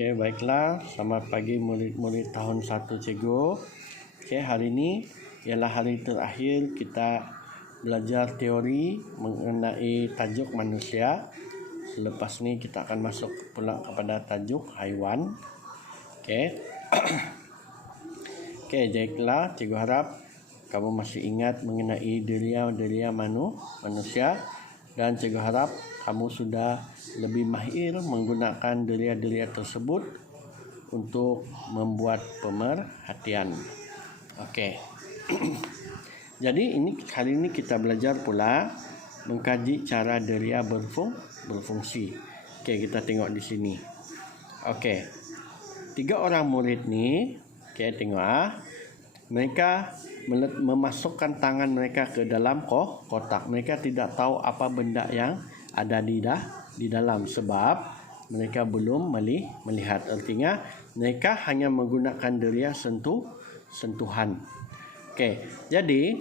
Okey, baiklah. Selamat pagi murid-murid tahun 1 cikgu. Okey, hari ini ialah hari terakhir kita belajar teori mengenai tajuk manusia. Selepas ni kita akan masuk pula kepada tajuk haiwan. Okey. Okey, baiklah. Cikgu harap kamu masih ingat mengenai deria-deria manusia, dan cikgu harap kamu sudah lebih mahir menggunakan deria-deria tersebut untuk membuat pemerhatian. Okey. Jadi kali ini kita belajar pula mengkaji cara deria berfungsi. Okey, kita tengok di sini. Okey. 3 orang murid ni, okey, tengok mereka memasukkan tangan mereka ke dalam kotak. Mereka tidak tahu apa benda yang ada di dalam sebab mereka belum melihat. Artinya mereka hanya menggunakan deria sentuhan. Okey, jadi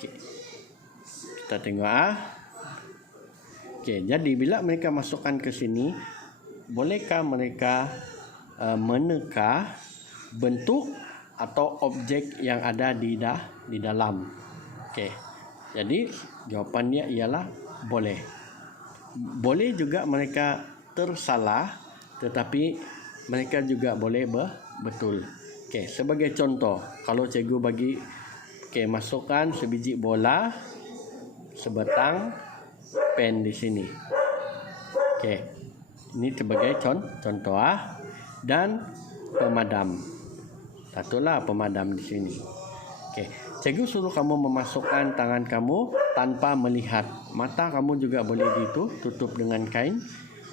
kita tengok Okey, jadi bila mereka masukkan ke sini, bolehkah mereka meneka bentuk atau objek yang ada di dalam? Okey. Jadi jawapannya ialah boleh. Boleh juga mereka tersalah, tetapi mereka juga boleh betul. Okey, sebagai contoh, kalau cikgu bagi masukkan sebiji bola, sebatang pen di sini. Okey. Ini sebagai contoh dan pemadam. Satulah pemadam di sini. Okey, cikgu suruh kamu memasukkan tangan kamu tanpa melihat. Mata kamu juga boleh ditutup dengan kain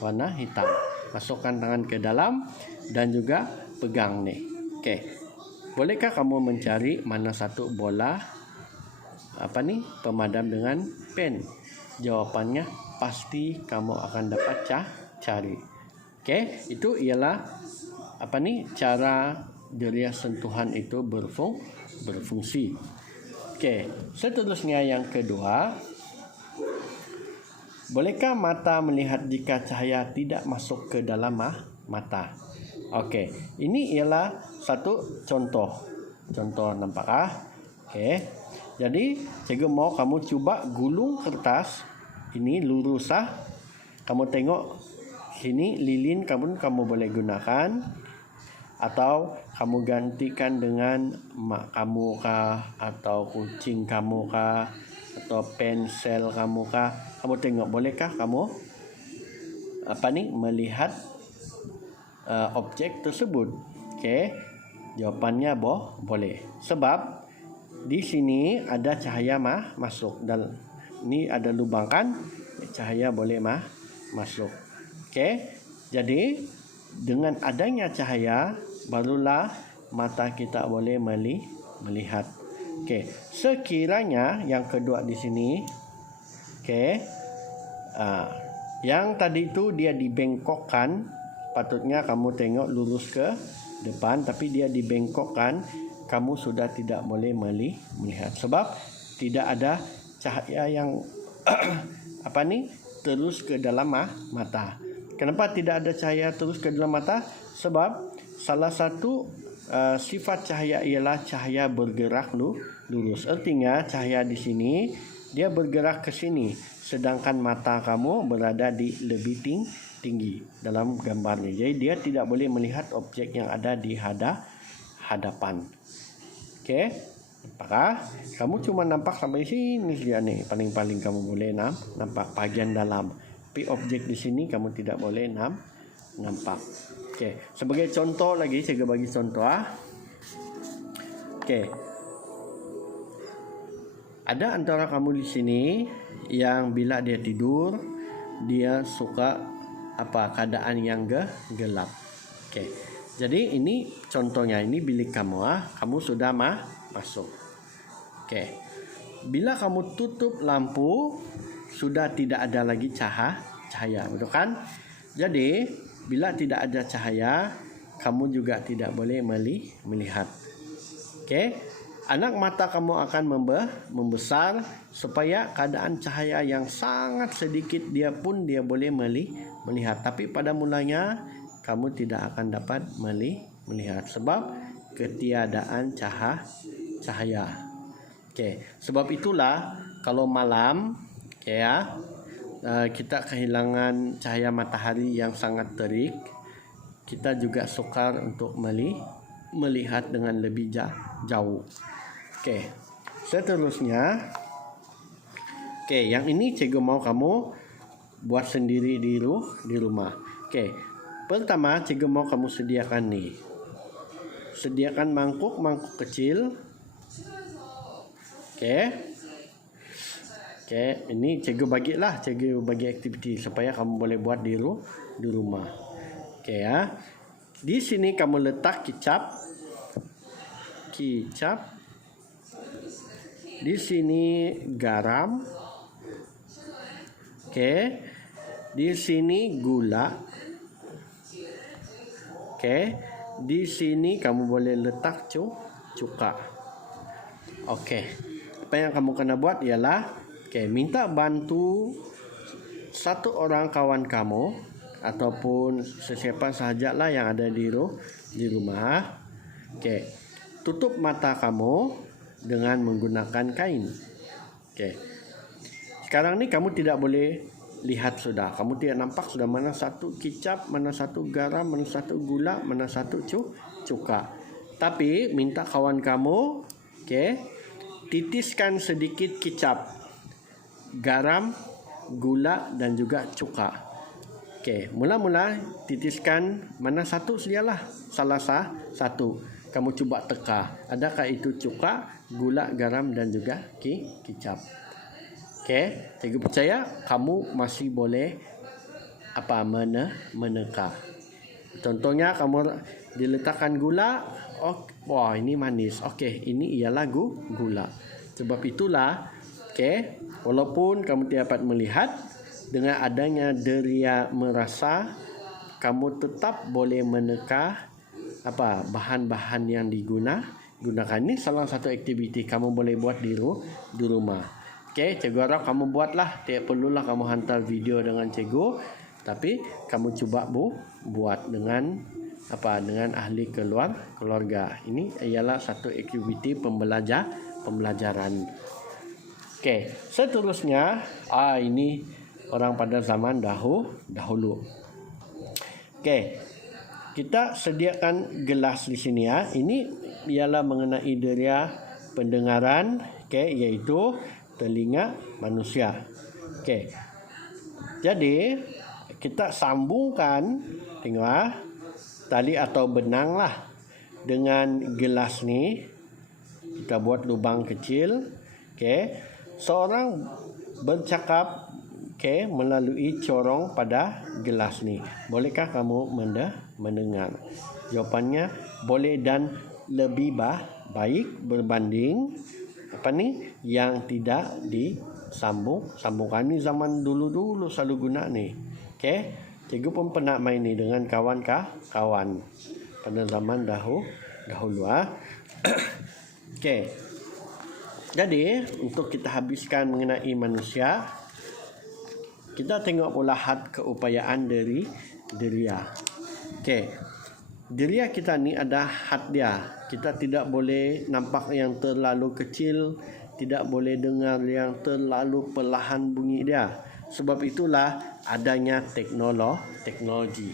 warna hitam. Masukkan tangan ke dalam dan juga pegang ni. Okey. Bolehkah kamu mencari mana satu bola pemadam dengan pen? Jawapannya pasti kamu akan dapat cari. Okey, itu ialah cara deria sentuhan itu berfungsi. Okey, seterusnya yang kedua, bolehkah mata melihat jika cahaya tidak masuk ke dalam mata? Okey, ini ialah satu contoh. Contoh, nampak? Okey. Jadi, cikgu mau kamu cuba gulung kertas ini lurus Kamu tengok sini lilin kamu boleh gunakan, atau kamu gantikan dengan mak kamu kah, atau kucing kamu kah, atau pensel kamu kah. Kamu tengok, bolehkah kamu melihat objek tersebut? Okey, jawapannya boleh. Sebab di sini ada cahaya masuk, dan ini ada lubang kan, cahaya boleh masuk. Okey, jadi dengan adanya cahaya barulah mata kita boleh melihat. Okey, sekiranya yang kedua di sini, yang tadi itu dia dibengkokkan, patutnya kamu tengok lurus ke depan, tapi dia dibengkokkan, kamu sudah tidak boleh melihat sebab tidak ada cahaya yang terus ke dalam mata. Kenapa tidak ada cahaya terus ke dalam mata? Sebab salah satu sifat cahaya ialah cahaya bergerak lurus. Artinya cahaya di sini dia bergerak ke sini, sedangkan mata kamu berada di lebih tinggi dalam gambar ini. Jadi dia tidak boleh melihat objek yang ada di hadapan. Okey, apakah kamu cuma nampak sampai sini saja nih? Paling-paling kamu boleh nampak bahagian dalam, tapi objek di sini kamu tidak boleh nampak. Okey, sebagai contoh lagi, saya bagi contoh. Okey, ada antara kamu di sini yang bila dia tidur, dia suka keadaan yang gelap. Okey, jadi ini contohnya, ini bilik kamu. Kamu sudah masuk. Okey, bila kamu tutup lampu, sudah tidak ada lagi cahaya, betul kan? Jadi bila tidak ada cahaya, kamu juga tidak boleh melihat. Okey, anak mata kamu akan membesar supaya keadaan cahaya yang sangat sedikit dia boleh melihat. Tapi pada mulanya kamu tidak akan dapat melihat sebab ketiadaan cahaya. Okey, sebab itulah kalau malam kita kehilangan cahaya matahari yang sangat terik, kita juga sukar untuk melihat dengan lebih jauh. Okey, seterusnya, yang ini cikgu mau kamu buat sendiri di rumah. Okey, pertama cikgu mau kamu sediakan ni. Sediakan mangkuk kecil. Ini cikgu bagi aktiviti supaya kamu boleh buat di rumah. Di sini kamu letak kicap. Di sini garam. Di sini gula. Di sini kamu boleh letak cuka. Apa yang kamu kena buat ialah minta bantu satu orang kawan kamu ataupun sesiapa sahajalah yang ada di rumah. Tutup mata kamu dengan menggunakan kain. Sekarang ni kamu tidak boleh lihat sudah. Kamu tidak nampak sudah mana satu kicap, mana satu garam, mana satu gula, mana satu cuka. Tapi minta kawan kamu, titiskan sedikit kicap, garam, gula dan juga cuka. Mula-mula titiskan mana satu sajalah, salah satu. Kamu cuba teka, adakah itu cuka, gula, garam dan juga kicap. Cikgu percaya kamu masih boleh meneka. Contohnya kamu diletakkan gula, wah ini manis. Ini ialah gula. Sebab itulah, walaupun kamu tidak dapat melihat, dengan adanya deria merasa, kamu tetap boleh meneka bahan-bahan yang digunakan. Ini salah satu aktiviti kamu boleh buat di rumah. Cikgu harap kamu buatlah. Tidak perlulah kamu hantar video dengan cikgu, tapi kamu cuba buat dengan ahli keluarga. Ini ialah satu aktiviti pembelajaran. Seterusnya, ini orang pada zaman dahulu. Kita sediakan gelas di sini ya. Ini ialah mengenai deria pendengaran, iaitu telinga manusia. Jadi kita sambungkan tali atau benang lah dengan gelas ni. Kita buat lubang kecil. Seorang bercakap melalui corong pada gelas ni. Bolehkah kamu mendengar? Jawapannya boleh dan lebih baik berbanding yang tidak disambungkan. Ni zaman dulu selalu guna ni. Cikgu pun pernah main ni dengan kawan-kawan pada zaman dahulu. Jadi untuk kita habiskan mengenai manusia, kita tengok pula had keupayaan dari deria. Deria kita ni ada had dia. Kita tidak boleh nampak yang terlalu kecil, tidak boleh dengar yang terlalu perlahan bunyi dia. Sebab itulah adanya teknologi.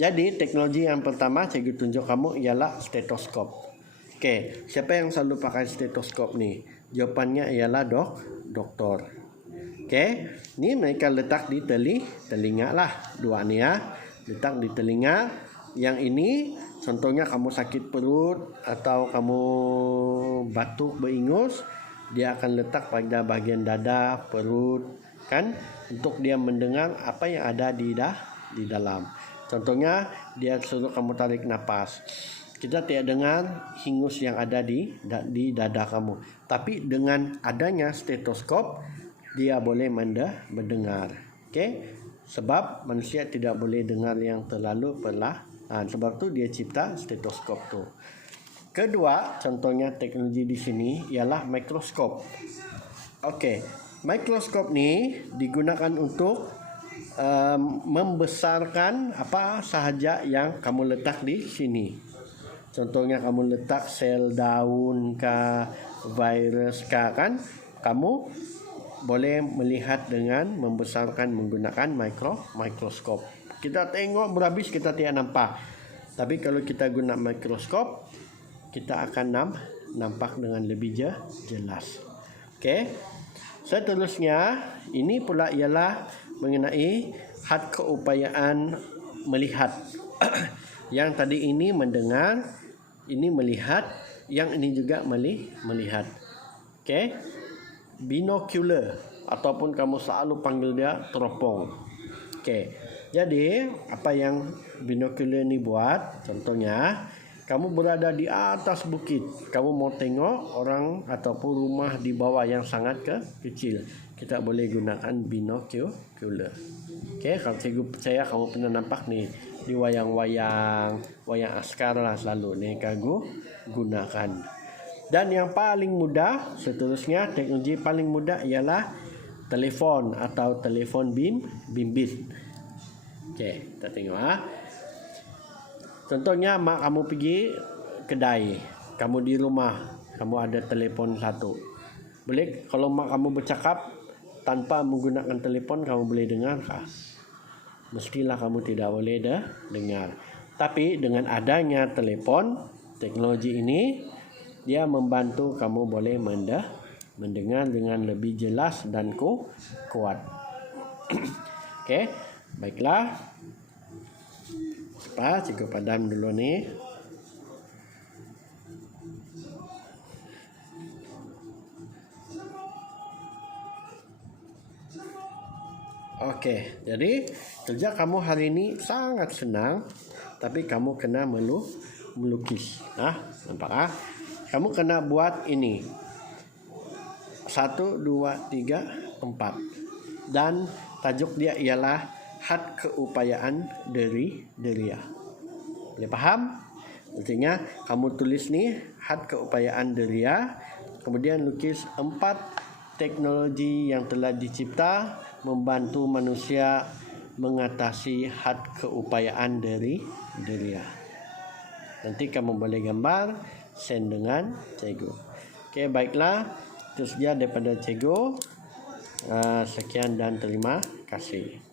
Jadi teknologi yang pertama cikgu tunjuk kamu ialah stetoskop. Siapa yang selalu pakai stetoskop ni? Jawapannya ialah doktor. Ni mereka letak di telinga lah. Dua ni ya. Letak di telinga. Yang ini contohnya kamu sakit perut atau kamu batuk beringus, dia akan letak pada bahagian dada, perut, untuk dia mendengar apa yang ada di dalam. Contohnya dia suruh kamu tarik nafas. Kita tidak dengar hingus yang ada di dada kamu. Tapi dengan adanya stetoskop, dia boleh mendengar. Sebab manusia tidak boleh dengar yang terlalu perlahan. Sebab tu dia cipta stetoskop tu. Kedua, contohnya teknologi di sini ialah mikroskop. Mikroskop ni digunakan untuk membesarkan apa sahaja yang kamu letak di sini. Contohnya kamu letak sel daun kah, virus kah, kan? Kamu boleh melihat dengan membesarkan menggunakan mikroskop. Kita tengok berhabis kita tidak nampak. Tapi kalau kita guna mikroskop, kita akan nampak dengan lebih jelas. Okey. Seterusnya, ini pula ialah mengenai had keupayaan melihat. Yang tadi ini mendengar, ini melihat, yang ini juga melihat. Okey. Binocular ataupun kamu selalu panggil dia teropong. Okey. Jadi, apa yang binocular ni buat? Contohnya, kamu berada di atas bukit. Kamu mau tengok orang ataupun rumah di bawah yang sangat kecil. Kita boleh gunakan binocular. Okey, kalau cikgu percaya kamu pernah nampak ni di wayang askar lah selalu ni kagu gunakan. Dan yang paling mudah, seterusnya teknologi paling mudah ialah telefon atau telefon bimbit. Okey, kita tengok Contohnya mak kamu pergi kedai, kamu di rumah, kamu ada telefon satu. Boleh kalau mak kamu bercakap tanpa menggunakan telefon, kamu boleh dengar kah? Mestilah kamu tidak boleh dengar. Tapi dengan adanya telefon, teknologi ini dia membantu kamu boleh mendengar dengan lebih jelas dan kuat. Okey, baiklah. Cikgu padam dulu ni. Okey, jadi kerja kamu hari ini sangat senang, tapi kamu kena melukis. Nampak Kamu kena buat ini. 1, 2, 3, 4. Dan tajuk dia ialah had keupayaan deria. Boleh faham? Artinya kamu tulis ni had keupayaan deria, kemudian lukis 4 teknologi yang telah dicipta membantu manusia mengatasi had keupayaan deria. Nanti kamu boleh gambar, send dengan cikgu. Okey, baiklah. Itu saja daripada cikgu. Sekian dan terima kasih.